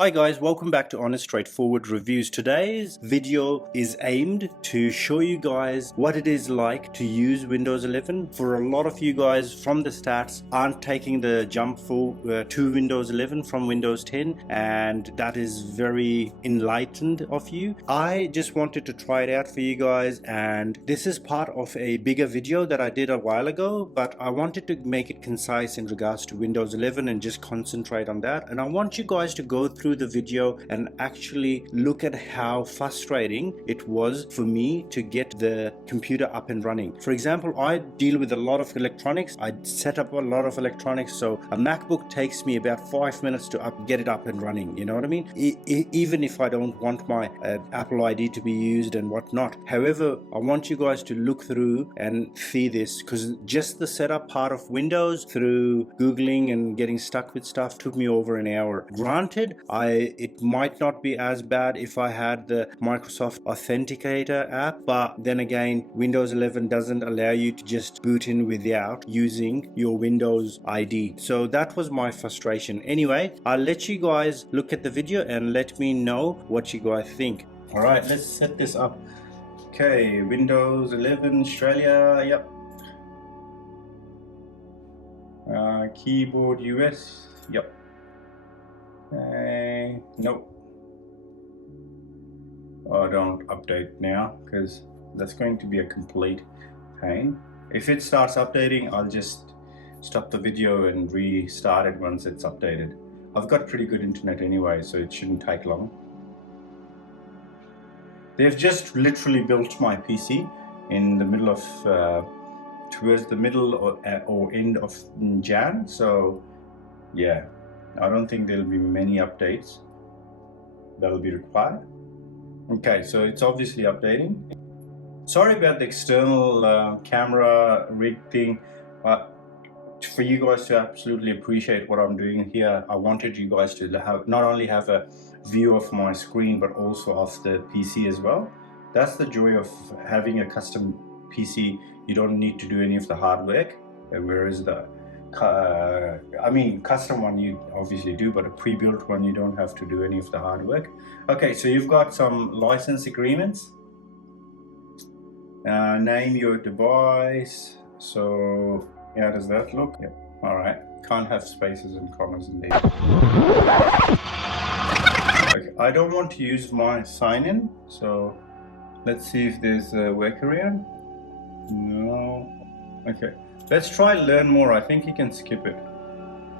Hi guys, welcome back to Honest Straightforward Reviews. Today's video is aimed to show you guys what it is like to use Windows 11. For a lot of you guys from the stats aren't taking the jump to Windows 11 from Windows 10, and that is very enlightened of you. I just wanted to try it out for you guys, and this is part of a bigger video that I did a while ago, but I wanted to make it concise in regards to Windows 11 and just concentrate on that. And I want you guys to go through the video and actually look at how frustrating it was for me to get the computer up and running. For example, I deal with a lot of electronics. I set up a lot of electronics, so a MacBook takes me about 5 minutes to get it up and running. You know what I mean? Even if I don't want my Apple ID to be used and whatnot. However, I want you guys to look through and see this, because just the setup part of Windows through Googling and getting stuck with stuff took me over an hour. Granted, it might not be as bad if I had the Microsoft Authenticator app, but then again, Windows 11 doesn't allow you to just boot in without using your Windows ID. So that was my frustration. Anyway, I'll let you guys look at the video and let me know what you guys think. All right, let's set this up. Okay, Windows 11 Australia, yep. Keyboard US, yep. Nope. Oh, don't update now, because that's going to be a complete pain. If it starts updating, I'll just stop the video and restart it once it's updated. I've got pretty good internet anyway, so it shouldn't take long. They've just literally built my PC in the middle of towards the middle or end of Jan, so yeah, I don't think there'll be many updates that'll be required. Okay, so it's obviously updating. Sorry about the external camera rig thing, but for you guys to absolutely appreciate what I'm doing here, I wanted you guys to have not only have a view of my screen, but also of the PC as well. That's the joy of having a custom PC. You don't need to do any of the hard work, whereas the custom one you obviously do, but a pre-built one you don't have to do any of the hard work. Okay, so you've got some license agreements. Name your device. So how does that look? Yep. All right, can't have spaces and commas in there. Okay, I don't want to use my sign-in, so let's see if there's a workaround. No. Okay, let's try learn more. I think you can skip it.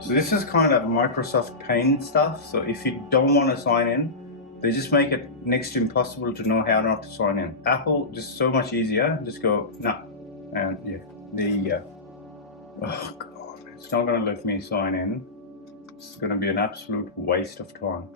So this is kind of Microsoft pain stuff. So if you don't want to sign in, they just make it next to impossible to know how not to sign in. Apple, just so much easier. Just go, no. And yeah, there you go. Oh God, it's not gonna let me sign in. It's gonna be an absolute waste of time.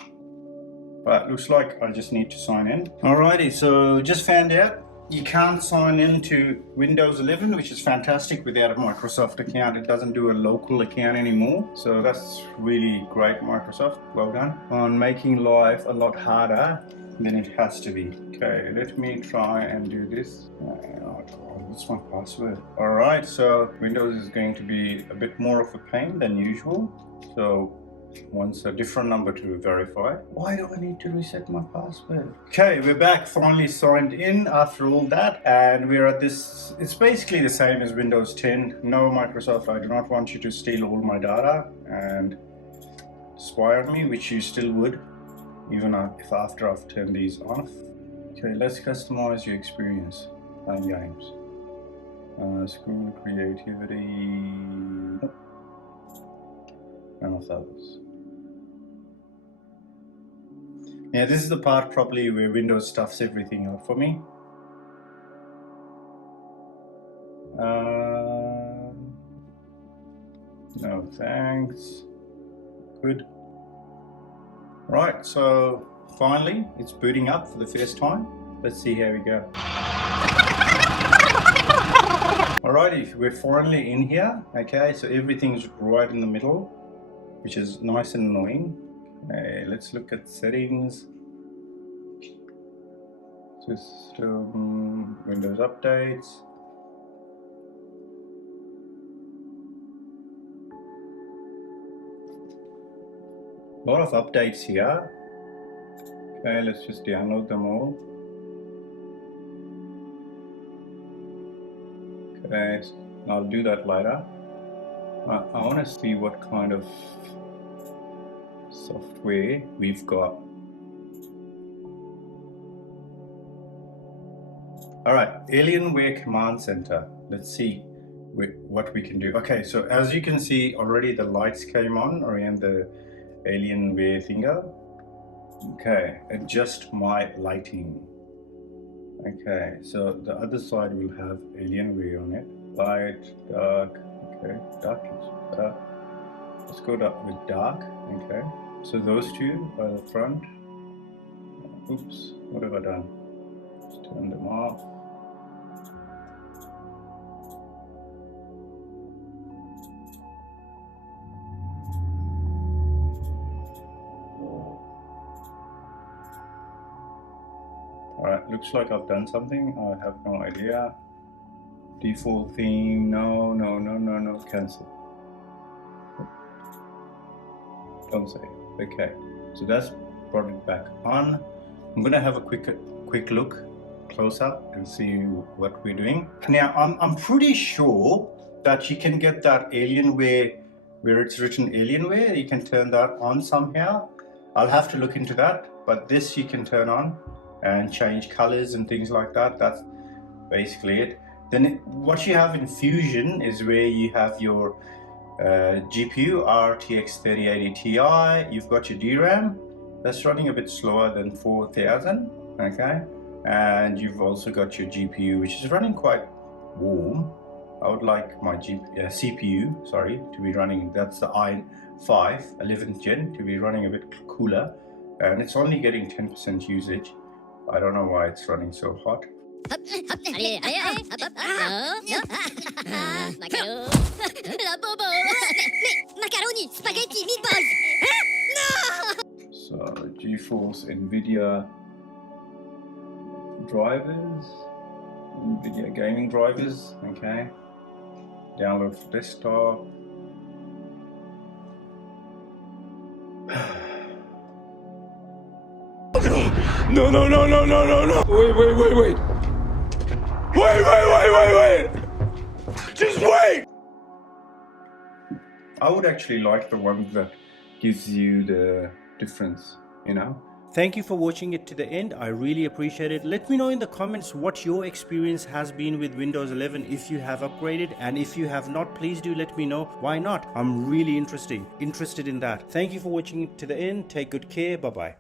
But it looks like I just need to sign in. Alrighty, so just found out you can't sign into Windows 11, which is fantastic without a Microsoft account. It doesn't do a local account anymore. So that's really great, Microsoft. Well done on making life a lot harder than it has to be. Okay, let me try and do this. What's my password? All right, so Windows is going to be a bit more of a pain than usual. So wants a different number to verify. Why do I need to reset my password? Okay, we're back, finally signed in after all that, and we're at this. It's basically the same as Windows 10. No, Microsoft, I do not want you to steal all my data and spy on me, which you still would, even if after I've turned these off. Okay, let's customize your experience. Playing games. School, creativity. None of those. Yeah, this is the part probably where Windows stuffs everything out for me. No thanks. Good. Right, so finally it's booting up for the first time. Let's see how we go. Alrighty, we're finally in here. Okay, so everything's right in the middle, which is nice and annoying. Okay, let's look at settings. System, Windows updates. A lot of updates here. Okay, let's just download them all. Okay, I'll do that later. I want to see what kind of software we've got. All right, Alienware Command Center. Let's see what we can do. Okay, so as you can see already, the lights came on around the Alienware thingo. Okay, adjust my lighting. Okay, so the other side will have Alienware on it. Light, dark. Okay, dark is better. Let's go with dark. Okay, so those two are the front. Oops, what have I done? Let's turn them off. Alright, looks like I've done something. I have no idea. Default theme, no, cancel. Don't say. Okay, so that's brought it back on. I'm gonna have a quick look close up and see what we're doing. Now, I'm pretty sure that you can get that Alienware where it's written Alienware. You can turn that on somehow. I'll have to look into that, but this you can turn on and change colors and things like that. That's basically it. Then what you have in Fusion is where you have your GPU RTX 3080 Ti. You've got your DRAM that's running a bit slower than 4000, okay, and you've also got your GPU, which is running quite warm. I would like my CPU, sorry, to be running, that's the i5 11th gen, to be running a bit cooler, and it's only getting 10% usage. I don't know why it's running so hot. Macaroni, spaghetti, meatballs. So GeForce NVIDIA drivers, NVIDIA gaming drivers, okay. Download for desktop. No. Wait. Just wait. I would actually like the one that gives you the difference, you know. Thank you for watching it to the end. I really appreciate it. Let me know in the comments what your experience has been with Windows 11, if you have upgraded, and if you have not, please do let me know. Why not? I'm really interested in that. Thank you for watching it to the end. Take good care. Bye bye.